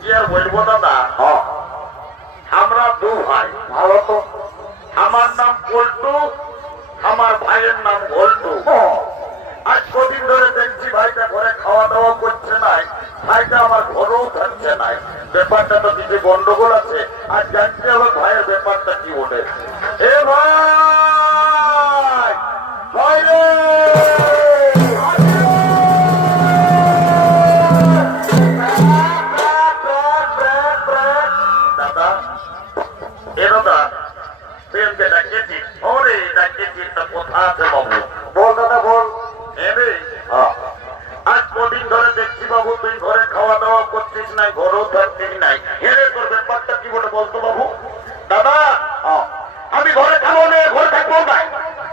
কি আর বলবো দাদা, আমরা দু ভাই। ভালো তো। আমার নাম পল্টু, আমার ভাইয়ের নাম ভল্টু। আজ কদিন ধরে দেখছি ভাইটা ঘরে খাওয়া দাওয়া করছে নাই, ভাইটা আমার ঘরেও থাকছে নাই। ব্যাপারটা তো কিছু গন্ডগোল আছে। আর জানতে হবে ভাইয়ের ব্যাপারটা কি ওঠে। এ ভাই, ভাই রে! দাদা, এ দাদা, প্রেমকে ডাকিয়েছি। ওরে ডাকিয়েছি, তা কোথা আছে বাবু? বল দাদা বল। এরে আজ কদিন ধরে দেখছি বাবু তুই ঘরে খাওয়া দাওয়া করছিস নাই, ঘরেও থাকছিস নাই। এরে তোর ব্যাপারটা কি বলে বলতো বাবু? দাদা, আমি ঘরে খাবো না, ঘরে থাকবো না।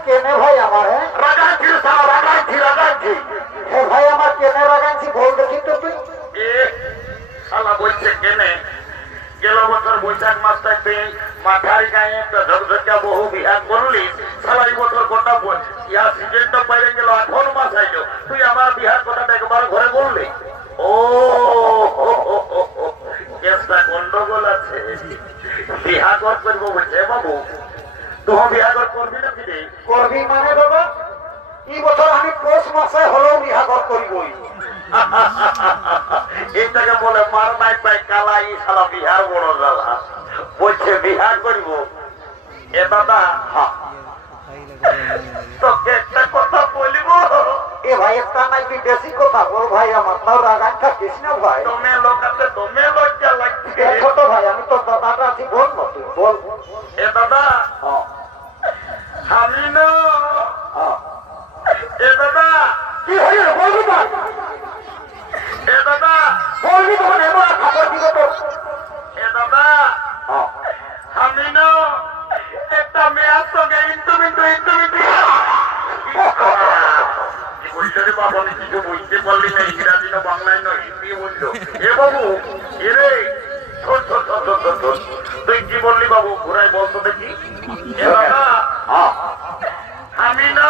কেনে ভাই আমার? রাগাচ্ছি রাগাচ্ছি রাগাচ্ছি। হে ভাই আমার কেনে রাগাচ্ছি বল দেখি তো তুই। এ শালা বলছে কেনে? গেল বছর বৈশাখ মাসটায় তুই মাথারি গায়ে একটা ঝকঝকিয়া বহু বিহার করলি। শালা এই বছর গোটা ইয়া সিজনটা বাইরে গেল, 18 মাস আইলো, তুই আমার বিহার কথাটা একবার ঘরে বললি। ও কেসটা গন্ডগোল আছে। বিহাগর করবো বলছে বাবু, তুমি বিহাগর করবি না কি? করবি মানে বাবা এই বছর আমি পৌষ মাসে হলেও বিহাগর করিবই। এটাকে বলে মার নাই পাই কালা, ই শালা বিহার বড় জ্বালা। বলছে বিহার করিব। এ দাদা, তোকে একটা কথা বলিব। এ ভাই একটা নাই তুই বেশি কথা বল ভাই আমার, তাও রাগান থাকিস না ভাই। তুমি লোক আছে, তুমি লজ্জা লাগছে। ছোট ভাই আমি তো দাদাটা আছি, বল না তুই বল। এ দাদা, আমি না। এ দাদা, কি হইল বলবি না? এ দাদা, বলবি তখন এবার খবর দিব তো। এ দাদা, আমি না একটা মেয়ের সঙ্গে ইন্টুমিন্টু বলছে রে বাবা, আমি কিছু বুঝতে পারলি না। ইংরাজি না বাংলায় না হিন্দি বললো। এ বাবু, এরে তুই কি বললি বাবু? ঘুরাই বলতো দেখি। এ দাদা, আমি না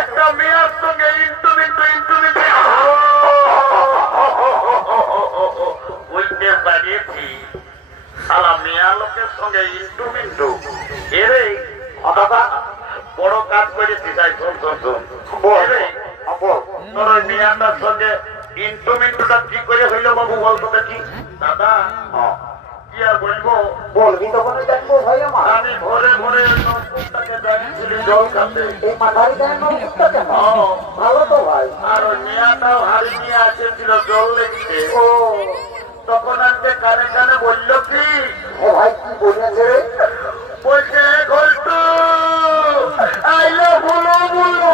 একটা মেয়ের সঙ্গে ইন্টুমিন্টু বুঝতে পারিয়েছি। শালা মেয়া লোকের সঙ্গে ইন্টুমিন্টু। এরে দাদা, বড় কাজ করেছি। তাই শোন শোন শোন, তোর ওই মেয়াটার সঙ্গে ইন্টুমিন্টুটা কি করে হইলো বাবু বলতো দেখি। দাদা, কি আর বলবো? বলবি তখন দেখবো ভাই আমার। আমি ভোরে ভোরে নলকূপটাকে যাচ্ছিলি জল খাতে। এই মাথারি গায়ে নলকূপটা কেন? ভালো তো ভাই। আর ওই মেয়াটাও হাড়ি নিয়ে আসেছিল জল লেগেছে। ও তখন আজকে কানে কানে বললো কি, ও ভাই কি বলেছে? বলছে ঘন্টু আইলো বলো বলো।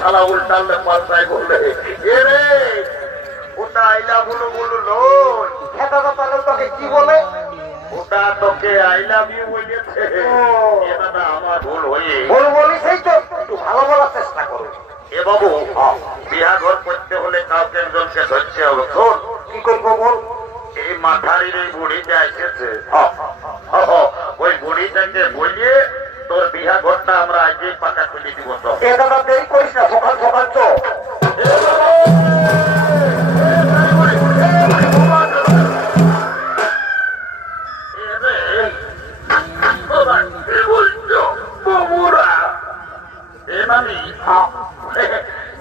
শালা উল্টালে পাল্টায় বলে, এরে ওটা আইলা বলো বলো নয়। হ্যাঁ দাদা তাহলে তোকে কি বলে? ওটা তোকে আই লাভ ইউ বলেছে। এ দাদা, আমার ভুল হয়ে ভুল বলি সেই তো, একটু ভালো বলার চেষ্টা করো। এ বাবু, বিয়া ঘর করতে হলে কাউকে একজনকে ধরতে হবে। শোন, কি করবো বল? এই মাথারির এই বুড়িটা এসেছে, ওই বুড়িটাকে বলিয়ে তোর বিয়া ঘরটা আমরা আজকেই পাকা খুলে দিব। তো এ দাদা দেরি করিস না, সকাল সকাল তো।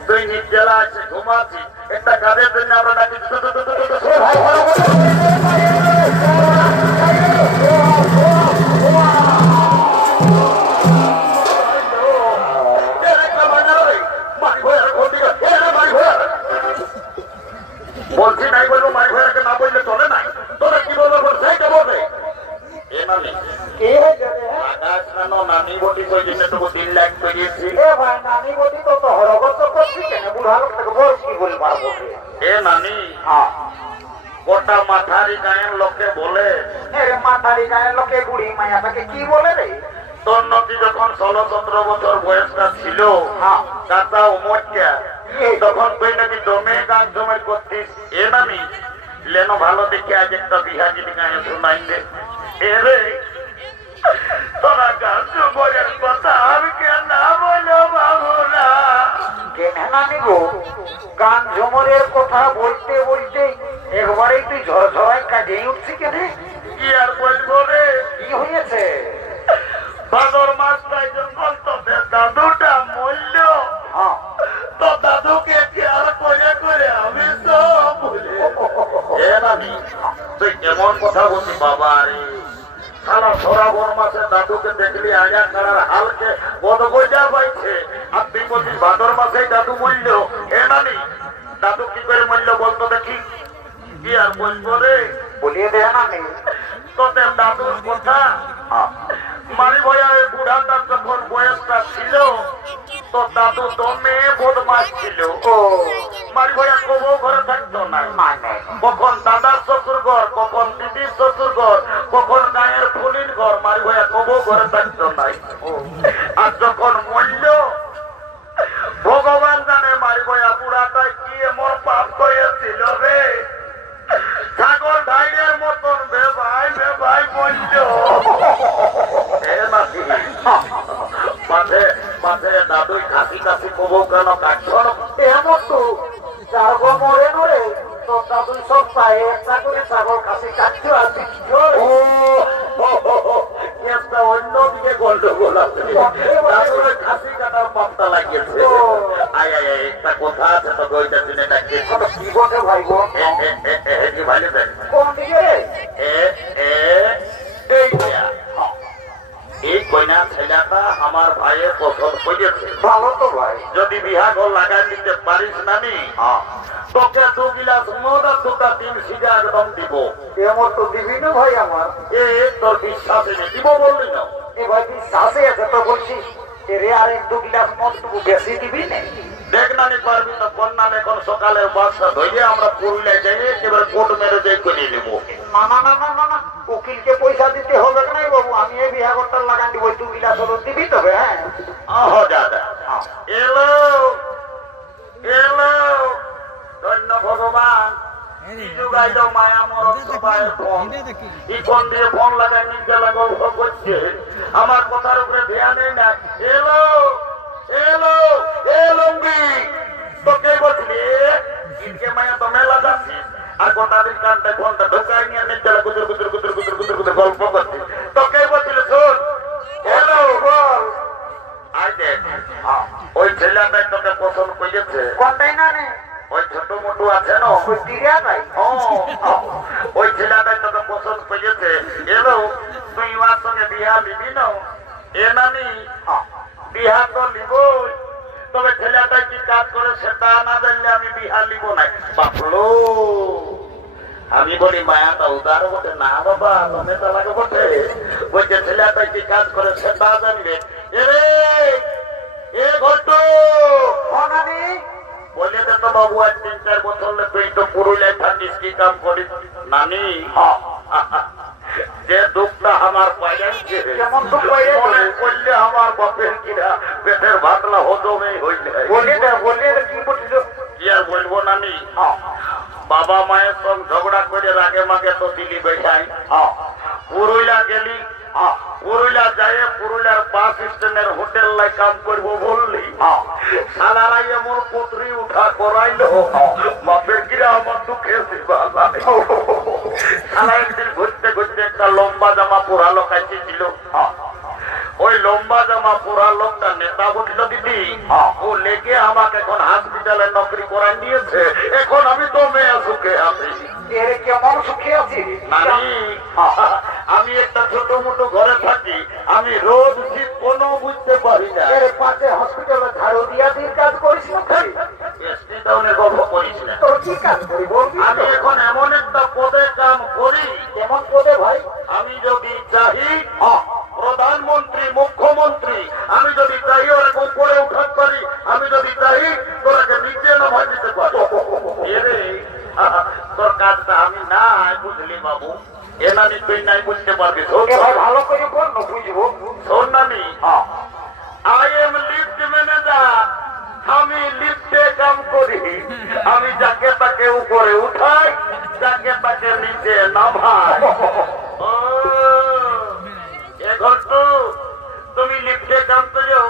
তুই নির্জলা আছে, ঘুমাচ্ছি, একটা কাজের জন্য আমরা ডাকি। বলছি নাই বলবো, মারি ভাইয়াকে না বললে চলে নাই। তোরা কি বলবো বলছে এইটা বলবে। এ নানি কে হয়েছে রে? আকাশ নানো নানি বটি কই দিতে তোকে 3 লাখ করিয়েছি। এ ভাই নানি বলি তো তো হরগত করছি কেন? বুড়া লোকটাকে বল কি বলি পারবো। এ নানি, গোটা মাথারি গায়ের লোকে বলে, এর মাথারি গায়ের লোকে বুড়ি মায়াটাকে কি বলে রে? তোর নদী যখন 16-17 বছর বয়সটা ছিল, কাকা উমরটা, তখন তুই নাকি দমে গান জমে করতিস। এ নানি, লেনো ভালো দেখে আজ একটা বিহা গীতি গায়ে শোনাই দে। এরে তোরা গান জমের কথা আমি কেন না বলো বাবুরা? কেন নানি গো, গান ঝুমরের কথা বলতে বলতে একবারেই তুই ঝরঝরাই কাজেই উঠছি কেনে? কি আর বলবো রে, কি হয়েছে? ভাদর মাসটাই যখন তোদের দাদুটা মরল, হ্যাঁ, তো দাদুকে কেয়ার করে করে আমি সব ভুলে। এ নানি, তুই কেমন কথা বলছি বাবা রে? সারা শ্রাবণ মাসে দাদুকে দেখলি আয়া কারার হালকে বদবজা পাইছে, আর তুই বলছিস ভাদর মাসেই দাদু মরল। এ নানি, দাদু কি করে মরল বলতো দেখি? কি আর বলবো রে, বলিয়ে দে নানি। তোদের দাদুর কথা। মারি ভয়া এই বুড়াটার যখন বয়সটা ছিল, তো দাদু দমে বদমাস ছিল। ও মারি ভয়া কবু ঘরে থাকতো না। নাই নাই, কখন দাদার শ্বশুর ঘর, কখন দিদির শ্বশুর ঘর, কখন গায়ের ফুলির ঘর, মারি ভয়া কবু ঘরে থাকতো নাই। আর যখন মরল, ভগবান জানে মারি ভয়া বুড়াটাই কি এমন পাপ করেছিল রে, ছাগল ঢাইরের মতন বেভাই বেভাই মরল। এ নাকি, মাঝে মাঝে দাদুই কাশি কাশি কবু কেন কাটছো না? এমন তো যার গো মরে নরে তো দাদু সপ্তাহে একটা করে ছাগল কাছে কাটছো আর তুই কি জোর? একটা অন্যদিকে গন্ডগোল আছে, দাদুর কাশি কাটার পাপটা লাগিয়েছে। আয় আয় আয়, একটা কথা আছে তো ওইটা জেনে ডাকছে। কি বটে ভাই গো? কি ভালো দেখ, কোন দিকে রে? এই কইনা ছেলেটা আমার ভাইয়ের পছন্দ করেছে। ভালো তো ভাই। যদি বিহা ঘর লাগাই দিতে পারিস নানি, তোকে 2 গিলাস মদ আর 2টা ডিম সিজা একদম দিব। এমন তো দিবি না ভাই আমার। এ তোর বিশ্বাসে নেই, দিব বললি না? এ ভাই বিশ্বাসে আছে তো বলছি, রে আর 1-2 গিলাস মদ তবু বেশি দিবি না? দেখ নানি পারবি তো, কন্যা এখন সকালে বাসা ধরে আমরা পুরুলিয়া যাই, এবার কোর্ট মেরে যাই করে নেবো। না না না না না না, উকিলকে পয়সা দিতে হবে না বাবু, আমি এই বিহা করতে লাগান দিব, 2 গিলাস হলো দিবি তবে। হ্যাঁ দাদা এলো এলো, ধন্য ভগবান। আমার কথার উপরে ধ্যান না। এলো এলো এলম্বি, তোকে বলছি মায়া তো মেলা যাচ্ছিস, আর গোটা দিন কানটা ঘন্টা ঢোকাই নিয়ে নির্জলা গুজর গুজর গুজর গুজর গুজর গুজর গল্প করছিস। তোকে বলছিল শোন, এলো বল। আই দেখ, ওই ছেলেটাই তোকে পছন্দ করেছে। কোনটাই না নে? ওই ছোট মোটু আছে না, ওই দিরিয়া ভাই। ওই ছেলেটাই তোকে পছন্দ করেছে। এলো, তুই ওর সঙ্গে বিহা দিবি না? এ নানি, বিহা তো লিবই, তবে ছেলেটাই কি কাজ করে সেটা না জানলে আমি বিহা লিব না। বাপলো, আমি বলি মায়াটা উদার বটে না বাবা, তুমি তো লাগে বটে। ওই যে ছেলেটাই কি কাজ করে সেটা জানবে। এরে এ ঘটু নানি বলে দে তো বাবু, আজ 3-4 বছর তুই তো পুরুলিয়ায় থাকিস, কি কাম করিস নানি? যে দুঃখটা আমার পাইছে, কেমন দুঃখ পাইলে? মনে করলে আমার বাপের কিনা পেটের ভাতলা হজমে হইলে। বলে দে কি বলছিল? কি আর বলবো নানি, বাবা মায়ের সঙ্গে ঝগড়া করে রাগে মাগে তো দিলি বেঠাই। পুরুলিয়া গেলি, পুরুলিয়া যায়, পুরুলিয়ার বাস স্ট্যান্ডের হোটেল লাই কাম করবো বললি, সালারাই এমন পুত্রি উঠা করাইলো, বাপের কিরা আমার দুঃখে সালা একদিন ঘুরতে ঘুরতে একটা লম্বা জামা পরা লোক আসছিল। ওই লম্বা জামা পরা লোকটা নেতা বুঝল দিদি, ও লেগে আমাকে এখন হসপিটালে নকরি করাই নিয়েছে। এখন আমি তো মেয়ে সুখে আছি। এর কেমন সুখে আছি নানি, আমি একটা ছোট মোটো ঘরে থাকি, আমি রোজ শীত কোনো বুঝতে পারি না। এর পাশে হসপিটালে ঝাড়ু দিয়া দিয়ে কাজ করিস না? এসটি টাউনে গল্প করিস না। তোর কি কাজ করি বলবি? আমি এখন এমন একটা পদে কাম করি, কেমন পদে ভাই? আমি যদি চাই প্রধানমন্ত্রী, মুখ্যমন্ত্রী, আমি যদি চাই ওরকম করে উঠাতে পারি, আমি যদি চাই তোরাকে নিচে নামাই দিতে পারি। এরে তোর কাজটা আমি নাই বুঝলি বাবু, এ নানি তুই নাই বুঝতে পারবি। ভাই ভালো করে বল না বুঝবো। শোন নানি, আই এম লিফট ম্যানেজার, আমি লিফটে কাম করি। আমি যাকে তাকে উপরে উঠাই, যাকে তাকে নিচে নামাই। ও এখন তো তুমি লিফটে কাম করো,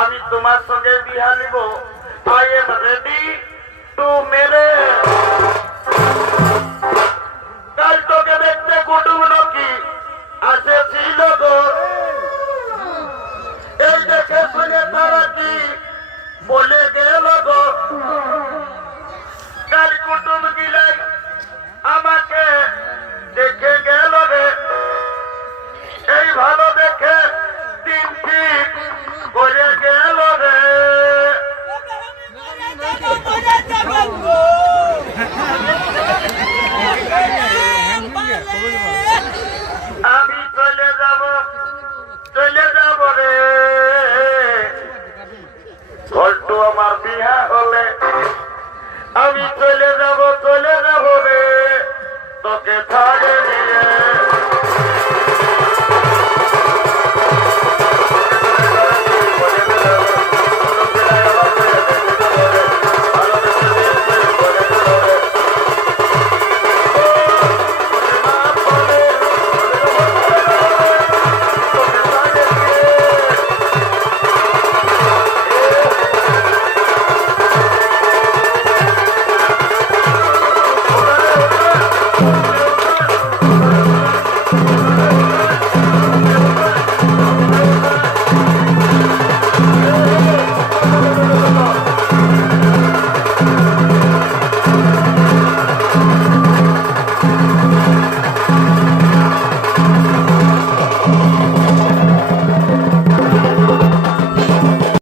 আমি তোমার সঙ্গে বিহা নিব। I am ready to marry. কাল তোকে দেখতে কুটুম নাকি আসেছিল গো, এই দেখে শুনে তারা কি বলে গেল গো, কাল কুটুম গিলে আমাকে দেখে গেল রে, এই ভালো দেখে দিন ঠিক করে গেল রে। আমি চলে যাব রে, ঘরটু আমার বিহা হলে আমি চলে যাব রে, তোকে ছাড়